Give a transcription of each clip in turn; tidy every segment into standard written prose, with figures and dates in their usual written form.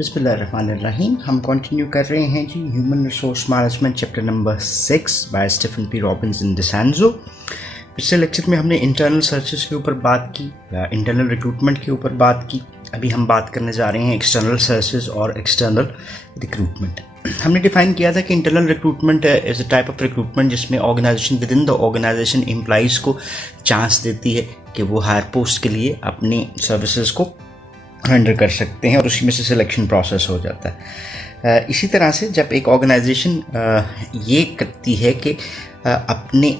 बिस्मिल्लाहिर्रहमानिर्रहीम। हम कंटिन्यू कर रहे हैं जी human resource management chapter number 6 by Stephen P Robinson DeCenzo. पिछले लेक्चर में हमने इंटरनल सर्चेस के ऊपर बात की या इंटरनल रिक्रूटमेंट के ऊपर बात की। अभी हम बात करने जा रहे हैं एक्सटर्नल सर्चेस और एक्सटर्नल रिक्रूटमेंट। हमने डिफाइन किया था कि internal recruitment is a type of recruitment जिसमें organisation within the organisation employees को चांस देती है कि वो हायर पोस्ट के लिए अपनी सर्विसेज को रेंडर कर सकते हैं और उसी में से सिलेक्शन प्रोसेस हो जाता है। इसी तरह से जब एक ऑर्गेनाइजेशन ये करती है कि अपने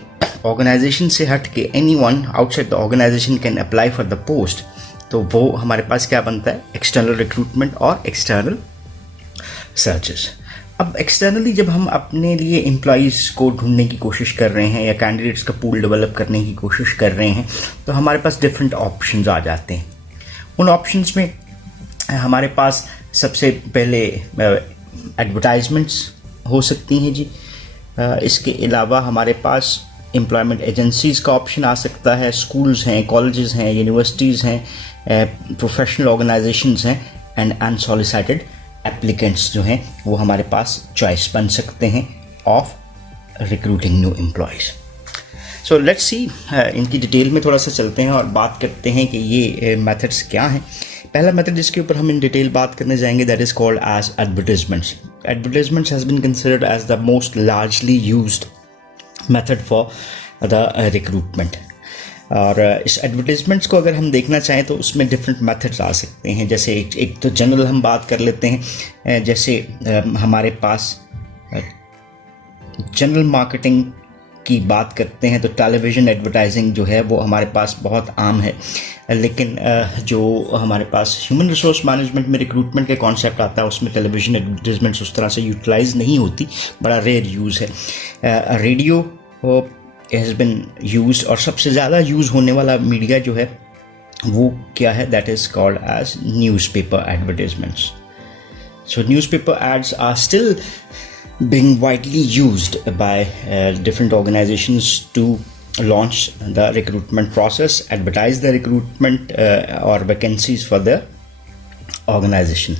ऑर्गेनाइजेशन से हट के anyone outside the organisation can apply for the post, तो वो हमारे पास क्या बनता है, एक्सटर्नल रिक्रूटमेंट और एक्सटर्नल सर्चेस। अब एक्सटर्नली जब हम अपने लिए एम्प्लॉयज़ को ढूंढने की कोशिश कर रहे हैं या कैंडिडेट्स का पूल डेवलप करने की कोशिश कर रहे हैं, तो हमारे पास डिफरेंट ऑप्शंस आ जाते हैं। उन ऑप्शंस में हमारे पास सबसे पहले एडवर्टाइजमेंट्स हो सकती हैं जी। इसके अलावा हमारे पास एम्प्लॉयमेंट एजेंसीज़ का ऑप्शन आ सकता है, स्कूल्स हैं, कॉलेजेस हैं, यूनिवर्सिटीज़ हैं, प्रोफेशनल ऑर्गेनाइजेशंस हैं एंड अनसॉलिसिटेड एप्लीकेंट्स जो हैं वो हमारे पास चॉइस बन सकते हैं of recruiting new employees. So let's see, इनकी डिटेल में थोड़ा सा चलते हैं और बात करते हैं कि ये मेथड्स क्या हैं। पहला मेथड जिसके ऊपर हम इन डिटेल बात करने जाएंगे that is called as advertisements. Advertisements has been considered as the most largely used method for the recruitment. और इस एडवर्टाइजमेंट्स को अगर हम देखना चाहें तो उसमें डिफरेंट मेथड्स आ सकते हैं। जैसे एक तो जनरल हम बात कर लेते हैं, जैसे हमारे पास जनरल मार्केटिंग की बात करते हैं तो टेलीविज़न एडवर्टाइजिंग जो है वो हमारे पास बहुत आम है, लेकिन जो हमारे पास ह्यूमन रिसोर्स मैनेजमेंट में रिक्रूटमेंट के कॉन्सेप्ट आता है उसमें टेलीविज़न एडवर्टाइजमेंट्स उस तरह से यूटिलाइज नहीं होती, बड़ा रेयर यूज़ है। रेडियो हैज़ बिन यूज और सबसे ज़्यादा यूज़ होने वाला मीडिया जो है वो क्या है, that is called as newspaper advertisements. So newspaper ads are still being widely used by different organizations to launch the recruitment process, advertise the recruitment or vacancies for the organization.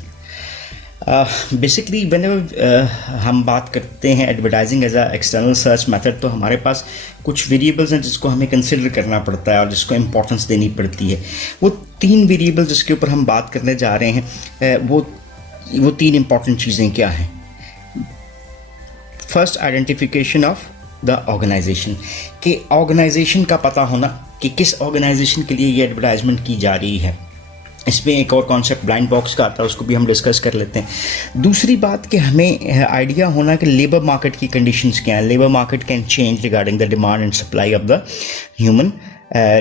Basically whenever हम बात करते हैं advertising as a external search method, तो हमारे पास कुछ variables हैं जिसको हमें कंसिडर करना पड़ता है और जिसको इम्पोर्टेंस देनी पड़ती है। वो तीन वेरिएबल्स जिसके ऊपर हम बात करने जा रहे हैं, वो तीन इम्पॉर्टेंट चीज़ें क्या हैं। First, identification of the organisation, कि ऑर्गेनाइजेशन का पता होना कि किस ऑर्गेनाइजेशन के लिए ये एडवर्टाइजमेंट की जा रही है। इसमें एक और कॉन्सेप्ट ब्लाइंड बॉक्स का आता है, उसको भी हम डिस्कस कर लेते हैं। दूसरी बात कि हमें आइडिया होना कि लेबर मार्केट की कंडीशंस क्या हैं। Labour market can change regarding the demand and supply of the human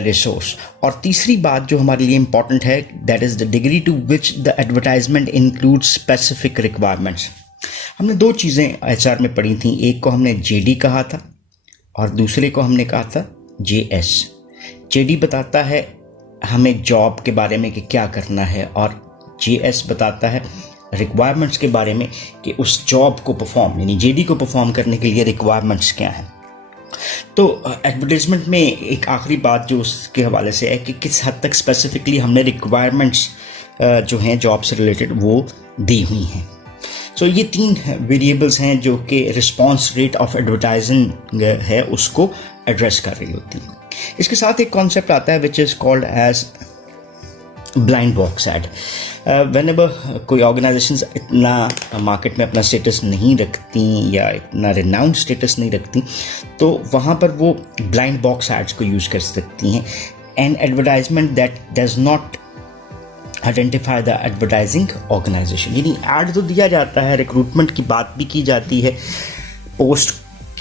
resource. और तीसरी बात जो हमारे लिए इंपॉर्टेंट है, that is the degree to which the advertisement include specific requirements. हमने दो चीज़ें एचआर में पढ़ी थी, एक को हमने जेडी कहा था और दूसरे को हमने कहा था जेएस। जेडी बताता है हमें जॉब के बारे में कि क्या करना है और जेएस बताता है रिक्वायरमेंट्स के बारे में कि उस जॉब को परफॉर्म, यानी जेडी को परफॉर्म करने के लिए रिक्वायरमेंट्स क्या हैं। तो एडवर्टाइजमेंट में एक आखिरी बात जो उसके हवाले से है कि किस हद तक स्पेसिफिकली हमने रिक्वायरमेंट्स जो हैं जॉब से रिलेटेड वो दी हुई हैं। सो ये तीन वेरिएबल्स हैं जो कि रिस्पांस रेट ऑफ एडवर्टाइजिंग है उसको एड्रेस कर रही होती है। इसके साथ एक कॉन्सेप्ट आता है which is called as blind box ad. Whenever कोई ऑर्गेनाइजेशंस इतना मार्केट में अपना स्टेटस नहीं रखती या इतना रिनाउंड स्टेटस नहीं रखती, तो वहाँ पर वो ब्लाइंड बॉक्स एड्स को यूज़ कर सकती हैं। An advertisement that does not identify the advertising organisation, यानी ऐड तो दिया जाता है, रिक्रूटमेंट की बात भी की जाती है, पोस्ट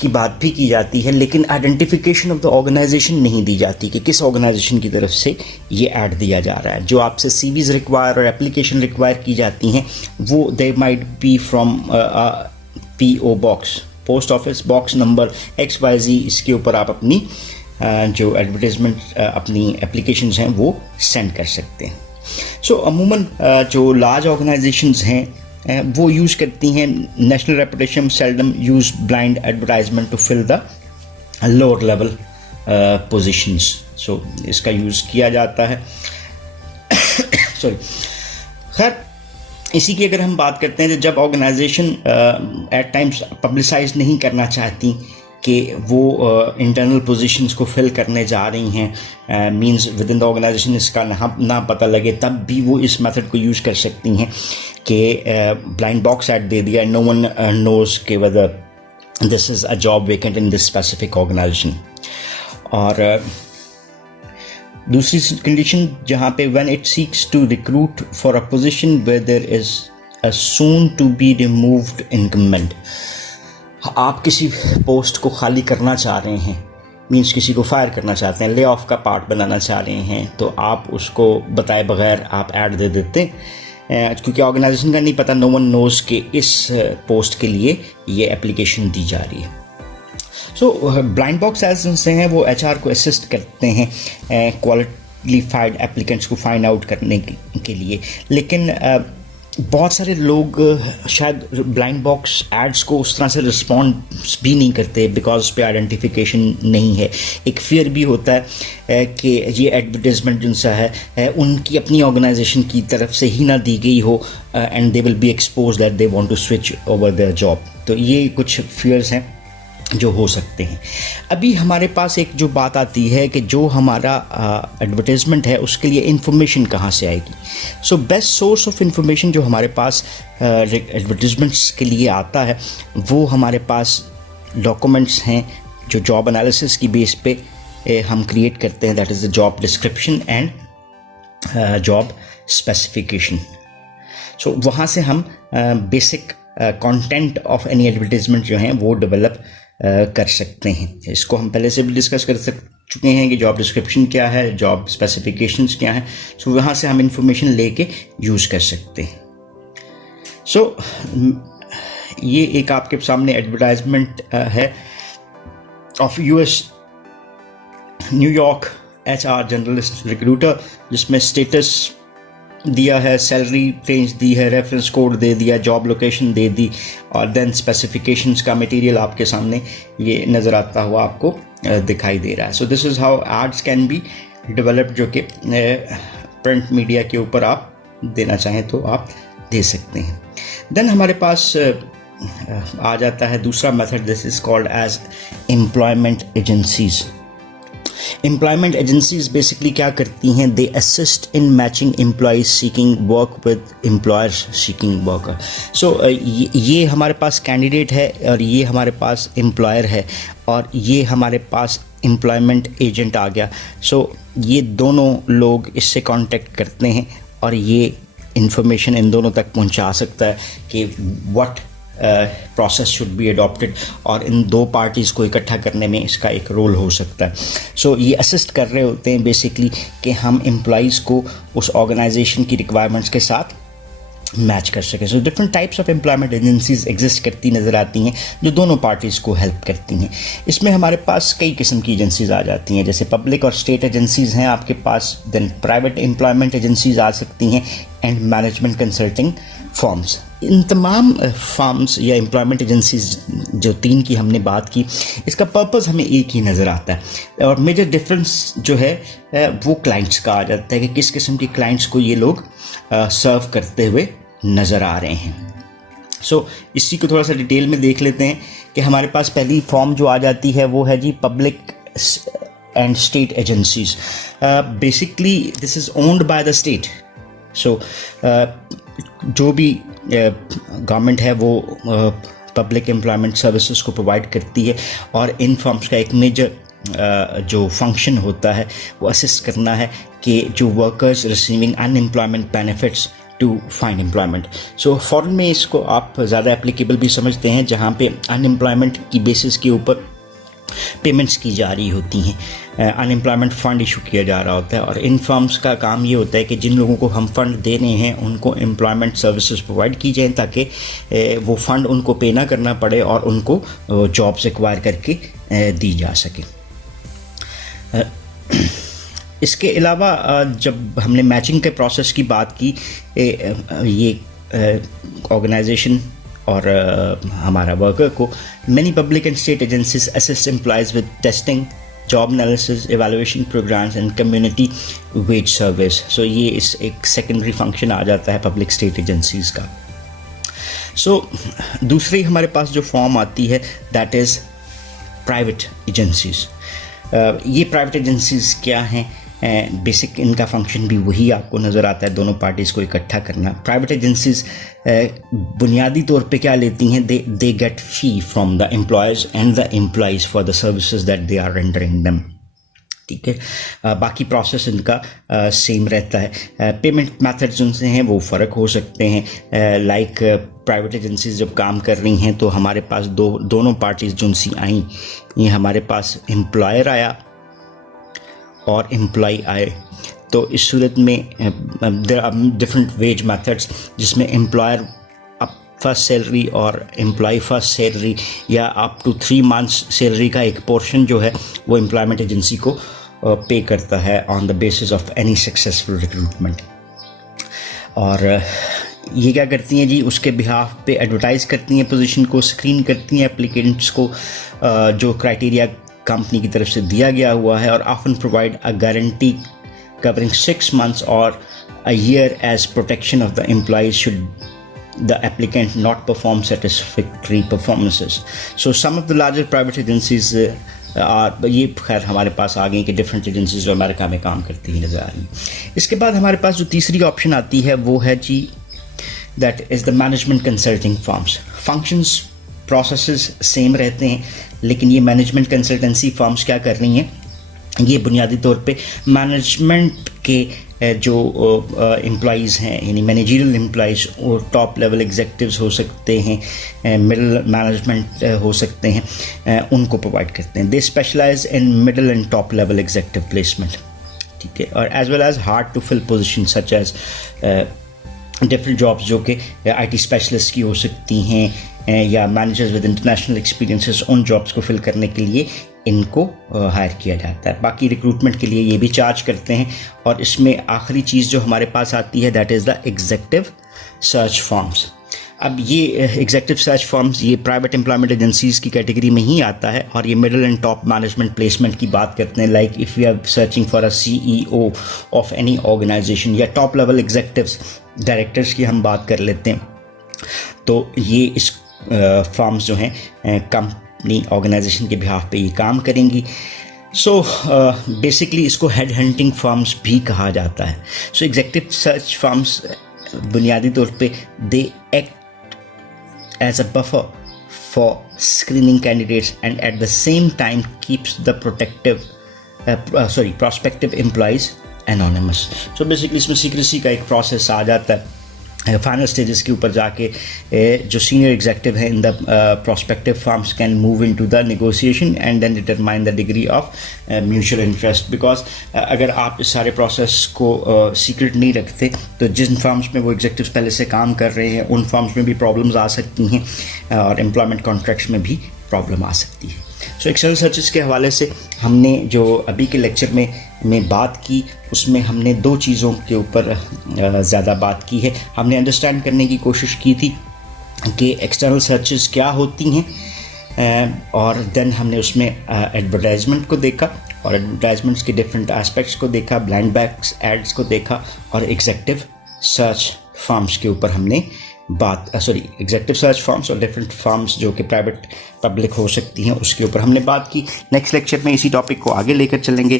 की बात भी की जाती है, लेकिन आइडेंटिफिकेशन ऑफ द ऑर्गेनाइजेशन नहीं दी जाती कि किस ऑर्गेनाइजेशन की तरफ से ये ऐड दिया जा रहा है। जो आपसे सीवीज रिक्वायर और एप्लीकेशन रिक्वायर की जाती हैं वो they might be from PO box, post office box number XYZ। इसके ऊपर आप अपनी जो एडवर्टाइजमेंट अपनी एप्लीकेशंस हैं वो सेंड कर सकते हैं। सो अमूमन जो लार्ज ऑर्गेनाइजेशंस हैं वो यूज़ करती हैं national reputation seldom use blind advertisement to fill the lower level positions. So इसका यूज़ किया जाता है। सॉरी, खैर इसी की अगर हम बात करते हैं, तो जब ऑर्गेनाइजेशन एट टाइम्स पब्लिसाइज नहीं करना चाहती कि वो इंटरनल पोजीशंस को फिल करने जा रही हैं, means within the organisation इसका ना पता लगे, तब भी वो इस मेथड को यूज़ कर सकती हैं कि ब्लाइंड बॉक्स ऐड दे दिया, नो वन नोज़ कि whether this is a job vacant in this specific organisation. और दूसरी कंडीशन जहाँ पे when it seeks to recruit for a position where there is a soon to be removed incumbent, आप किसी post को खाली करना चाह रहे हैं, मींस किसी को फायर करना चाहते हैं, ले ऑफ का पार्ट बनाना चाह रहे हैं, तो आप उसको बताए बगैर आप ऐड दे देते हैं, क्योंकि ऑर्गेनाइजेशन का नहीं पता, नो वन नोज़ कि इस पोस्ट के लिए ये एप्लीकेशन दी जा रही है। सो ब्लाइंड बॉक्स एजेंट्स हैं वो एचआर को असिस्ट करते हैं क्वालिफाइड एप्लीकेंट्स को फाइंड आउट करने के लिए, लेकिन बहुत सारे लोग शायद ब्लाइंड बॉक्स एड्स को उस तरह से रिस्पॉन्स भी नहीं करते बिकॉज उस पर आइडेंटिफिकेशन नहीं है। एक फियर भी होता है कि ये एडवर्टाइजमेंट जिनसा है उनकी अपनी ऑर्गेनाइजेशन की तरफ से ही ना दी गई हो and they will be expose that they want to switch over their job. तो ये कुछ फियर्स हैं जो हो सकते हैं। अभी हमारे पास एक जो बात आती है कि जो हमारा एडवर्टाइजमेंट है उसके लिए इंफॉर्मेशन कहाँ से आएगी। So best source of information जो हमारे पास एडवर्टाइजमेंट्स के लिए आता है वो हमारे पास डॉक्यूमेंट्स हैं जो जॉब एनालिसिस की बेस पे हम क्रिएट करते हैं, that is the job description and job specification. So वहाँ से हम basic content of any advertisement जो हैं वो डेवलप कर सकते हैं। इसको हम पहले से भी डिस्कस कर चुके हैं कि जॉब डिस्क्रिप्शन क्या है, जॉब स्पेसिफिकेशंस क्या हैं। सो वहाँ से हम इंफॉर्मेशन लेके यूज़ कर सकते हैं। सो ये एक आपके सामने एडवर्टाइजमेंट है of US New York HR generalist recruiter, जिसमें स्टेटस दिया है, सैलरी रेंज दी है, रेफरेंस कोड दे दिया, जॉब लोकेशन दे दी, और देन स्पेसिफिकेशंस का मटेरियल आपके सामने ये नज़र आता हुआ आपको दिखाई दे रहा है। So this is how ads can be developed, जो कि प्रिंट मीडिया के ऊपर आप देना चाहें तो आप दे सकते हैं। देन हमारे पास आ जाता है दूसरा method, this is called as employment agencies. Employment agencies basically क्या करती हैं, they assist in matching employees seeking work with employers seeking worker. So ये हमारे पास कैंडिडेट है और ये हमारे पास एम्प्लॉयर है और ये हमारे पास एम्प्लॉयमेंट एजेंट आ गया। सो ये दोनों लोग इससे कांटेक्ट करते हैं और ये इंफॉर्मेशन इन दोनों तक पहुंचा सकता है कि what process should be adopted, और इन दो पार्टीज़ को इकट्ठा करने में इसका एक रोल हो सकता है। सो ये असिस्ट कर रहे होते हैं बेसिकली कि हम एम्प्लॉइज़ को उस ऑर्गेनाइजेशन की रिक्वायरमेंट्स के साथ मैच कर सकें। So different types of employment agencies exist करती नज़र आती हैं जो दोनों पार्टीज़ को हेल्प करती हैं। इसमें हमारे पास कई किस्म की एजेंसीज आ जाती हैं, जैसे पब्लिक और स्टेट एजेंसीज हैं आपके पास, देन प्राइवेट एम्प्लॉयमेंट एजेंसीज आ सकती हैं, एंड मैनेजमेंट कंसल्टिंग फॉर्म्स। इन तमाम फॉर्म्स या एम्प्लॉयमेंट एजेंसीज जो तीन की हमने बात की, इसका पर्पस हमें एक ही नज़र आता है, और मेजर डिफरेंस जो है वो क्लाइंट्स का आ जाता है कि किस किस्म के क्लाइंट्स को ये लोग सर्व करते हुए नज़र आ रहे हैं। सो इसी को थोड़ा सा डिटेल में देख लेते हैं कि हमारे पास पहली फॉर्म जो आ जाती है वो है जी public and state agencies. Basically this is owned by the state. So जो भी गवर्नमेंट है वो पब्लिक एम्प्लॉयमेंट सर्विसेज को प्रोवाइड करती है, और इन फॉर्म्स का एक मेजर जो फंक्शन होता है वो असिस्ट करना है कि जो workers receiving unemployment benefits to find employment. So foreign में इसको आप ज़्यादा एप्लीकेबल भी समझते हैं, जहाँ पे अनएम्प्लॉयमेंट की बेसिस के ऊपर पेमेंट्स की जा रही होती हैं, अनएम्प्लॉयमेंट फ़ंड इशू किया जा रहा होता है, और इन फर्म्स का काम ये होता है कि जिन लोगों को हम फ़ंड दे रहे हैं उनको एम्प्लॉयमेंट सर्विसेज प्रोवाइड की जाएँ ताकि वो फ़ंड उनको पे ना करना पड़े और उनको जॉब्स एक्वायर करके दी जा सके। इसके अलावा जब हमने मैचिंग के प्रोसेस की बात की, ये ऑर्गेनाइजेशन और हमारा वर्कर को, many public and state agencies assist employees with testing, job analysis, evaluation programmes and community wage service. So ये इस एक सेकेंडरी फंक्शन आ जाता है पब्लिक स्टेट एजेंसीज़ का। दूसरी हमारे पास जो फॉर्म आती है दैट इज़ प्राइवेट एजेंसीज़। ये प्राइवेट एजेंसीज़ क्या हैं? बेसिक इनका फंक्शन भी वही आपको नज़र आता है, दोनों पार्टीज़ को इकट्ठा करना। प्राइवेट एजेंसीज़ बुनियादी तौर पे क्या लेती हैं? They get fee from the employees and the employees for the services that they are rendering them. ठीक है, बाकी प्रोसेस इनका सेम रहता है। पेमेंट मेथड्स उनसे हैं वो फ़र्क हो सकते हैं। लाइक प्राइवेट एजेंसीज जब काम कर रही हैं तो हमारे पास दोनों पार्टीज़ जो उनसी आई, ये हमारे पास एम्प्लॉयर आया और एम्प्लॉय आए। तो इस सूरत में there are different ways methods जिसमें एम्प्लॉयर फर्स्ट सैलरी और एम्प्लॉय फर्स्ट सैलरी या अप टू 3 मंथ्स सैलरी का एक पोर्शन जो है वो एम्प्लॉयमेंट एजेंसी को पे करता है on the basis of any successful recruitment. और ये क्या करती हैं जी, उसके बिहाफ पे एडवर्टाइज़ करती हैं पोजीशन को, स्क्रीन करती हैं एप्लीकेंट्स को जो क्राइटेरिया कंपनी की तरफ से दिया गया हुआ है, और often provide a guarantee covering 6 months or a year as protection of the employees should the applicant not perform satisfactory performances. So some of the larger private agencies ये खैर हमारे पास आ गई कि डिफरेंट एजेंसीज जो अमेरिका में काम करती हुई नज़र आ रही हैं। इसके बाद हमारे पास जो तीसरी ऑप्शन आती है वो है जी that is the management consulting firms. Functions processes same रहते हैं, लेकिन ये मैनेजमेंट कंसल्टेंसी फर्म्स क्या कर रही हैं, ये बुनियादी तौर पे मैनेजमेंट के जो एम्प्लॉइज़ हैं, यानी मैनेजरियल एम्प्लॉइज़ और टॉप लेवल एग्जेक्टिव्स हो सकते हैं, मिडिल मैनेजमेंट हो सकते हैं, उनको प्रोवाइड करते हैं। They specialise in middle and top level executive placement. ठीक है, और as well as hard to fill position such as different jobs जो कि IT स्पेशलिस्ट की हो सकती हैं या मैनेजर्स विद इंटरनेशनल एक्सपीरियंसेस, उन जॉब्स को फिल करने के लिए इनको हायर किया जाता है। बाकी रिक्रूटमेंट के लिए ये भी चार्ज करते हैं। और इसमें आखिरी चीज़ जो हमारे पास आती है that is the executive search firms. अब ये एग्जेक्टिव सर्च फॉर्म्स ये प्राइवेट एम्प्लॉयमेंट एजेंसीज़ की कैटेगरी में ही आता है, और ये middle and top management placement की बात करते हैं। Like if you are searching for a CEO of any organisation या टॉप लेवल एग्जेक्टिव्स डायरेक्टर्स की हम बात कर लेते हैं, तो ये इस फॉर्म्स जो हैं कंपनी ऑर्गेनाइजेशन के बिहाफ पे ये काम करेंगी। सो बेसिकली इसको हेड हंटिंग फर्म्स भी कहा जाता है। सो एग्जेक्टिव सर्च फर्म्स बुनियादी तौर पे they act as a buffer for screening candidates and at the same time keeps the prospective employees anonymous. So basically इसमें सीक्रेसी का एक प्रोसेस आ जाता है। फाइनल स्टेजेस के ऊपर जाके जो सीनियर एग्जेक्टिव हैं in the prospective firms can move into the negotiation and then determine the degree of mutual interest. Because अगर आप इस सारे प्रोसेस को सीक्रेट नहीं रखते तो जिन फर्म्स में वो एग्जेक्टिव्स पहले से काम कर रहे हैं उन फर्म्स में भी प्रॉब्लम्स आ सकती हैं और एम्प्लॉयमेंट कॉन्ट्रैक्ट्स में भी प्रॉब्लम आ सकती है। सो एक्सटर्नल सर्चेस के हवाले से हमने जो अभी के लेक्चर में बात की उसमें हमने 2 चीज़ों के ऊपर ज़्यादा बात की है। हमने अंडरस्टैंड करने की कोशिश की थी कि एक्सटर्नल सर्चेस क्या होती हैं, और देन हमने उसमें एडवर्टाइजमेंट को देखा और एडवर्टाइजमेंट्स के डिफरेंट एस्पेक्ट्स को देखा, ब्लाइंड बैक्स एड्स को देखा, और एग्जेक्टिव सर्च फर्म्स के ऊपर हमने एग्जेक्टिव सर्च फर्म्स और डिफरेंट फर्म्स जो कि प्राइवेट पब्लिक हो सकती हैं उसके ऊपर हमने बात की। नेक्स्ट लेक्चर में इसी टॉपिक को आगे लेकर चलेंगे।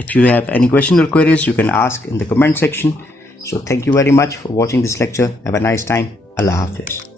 If you have any question or queries you can ask in the comment section. So thank you very much for watching this lecture. Have a nice time. अल्लाह हाफिज़।